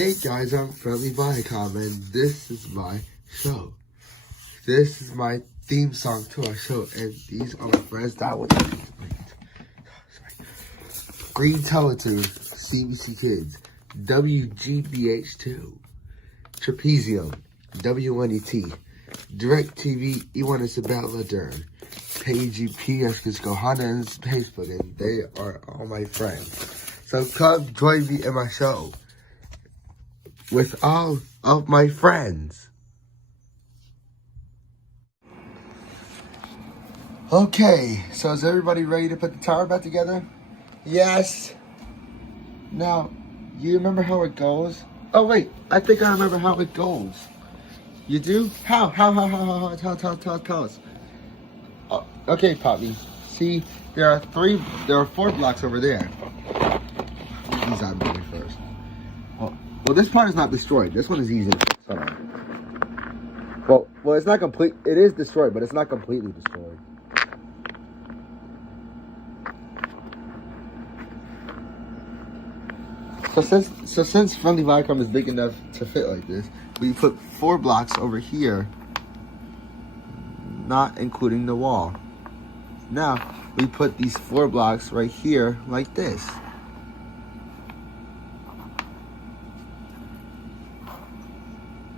Hey guys, I'm Friendly Viacom and this is my show. This is my theme song to our show, and these are my friends that would Green Teletoon, CBC Kids, WGBH2, Trapezium, WNET, DirecTV, Iwan Isabella Dern, PageUP, Eskisco Honda, and Facebook, and they are all my friends. So come join me in my show with all of my friends. Okay, so is everybody ready to put the tower back together? Yes. Now, you remember how it goes? Oh wait, I think I remember how it goes. You do? How? Tell us. Oh, okay, Poppy. See, there are 4 blocks over there. These out of me first. Well, this part is not destroyed. This one is easy to fix. Hold on. Well, it's not complete. It is destroyed, but it's not completely destroyed. So since Friendly Viacom is big enough to fit like this, we put 4 blocks over here, not including the wall. Now, we put these 4 blocks right here like this.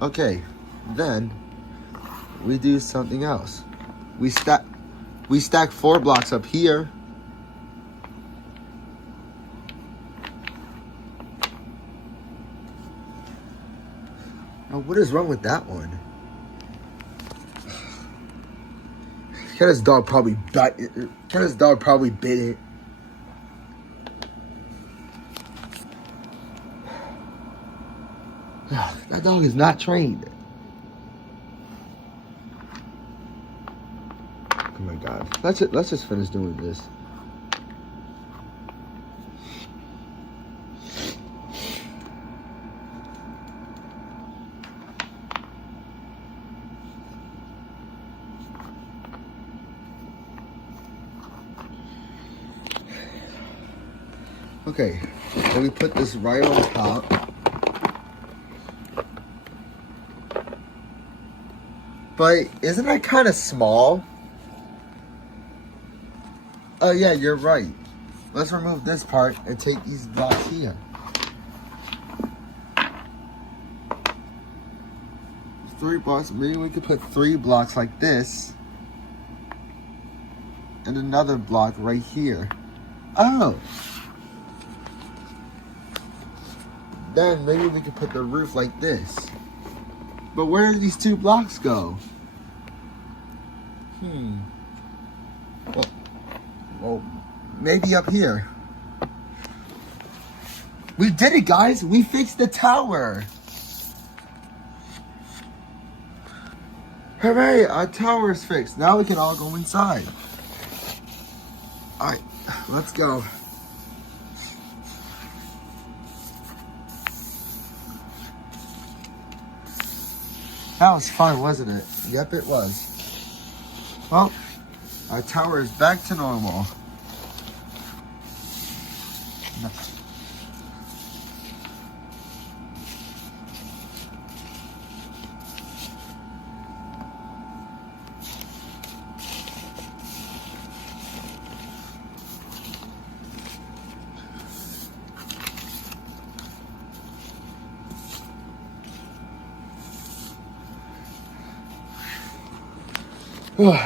Okay, then we do something else. We stack 4 blocks up here. Now, what is wrong with that one? Kenna's dog probably bit it. That dog is not trained. Oh my God. Let's just finish doing this. Okay, so we put this right on top. But isn't that kind of small? Oh yeah, you're right. Let's remove this part and take these blocks here. 3 blocks, maybe we could put 3 blocks like this. And another block right here. Oh! Then maybe we could put the roof like this. But where do these 2 blocks go? Well, maybe up here. We did it, guys. We fixed the tower. Hooray, our tower is fixed. Now we can all go inside. All right, let's go. That was fun, wasn't it? Yep, it was. Well, our tower is back to normal.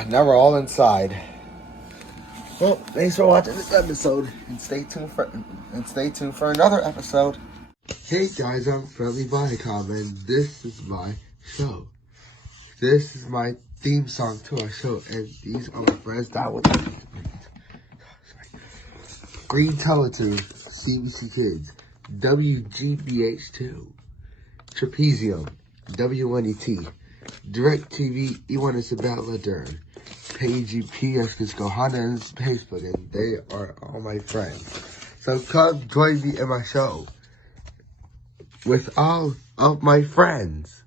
Now we're all inside. Well, thanks for watching this episode, and stay tuned for another episode. Hey guys, I'm Friendly Viacom, and this is my show. This is my theme song to our show, and these are my friends that would Green Teletoon, CBC Kids, WGBH2, Trapezium, WNET, DirecTV, Iwan Isabella Dern, PageUP, Eskisco Honda, and Facebook, and they are all my friends. So come join me in my show with all of my friends.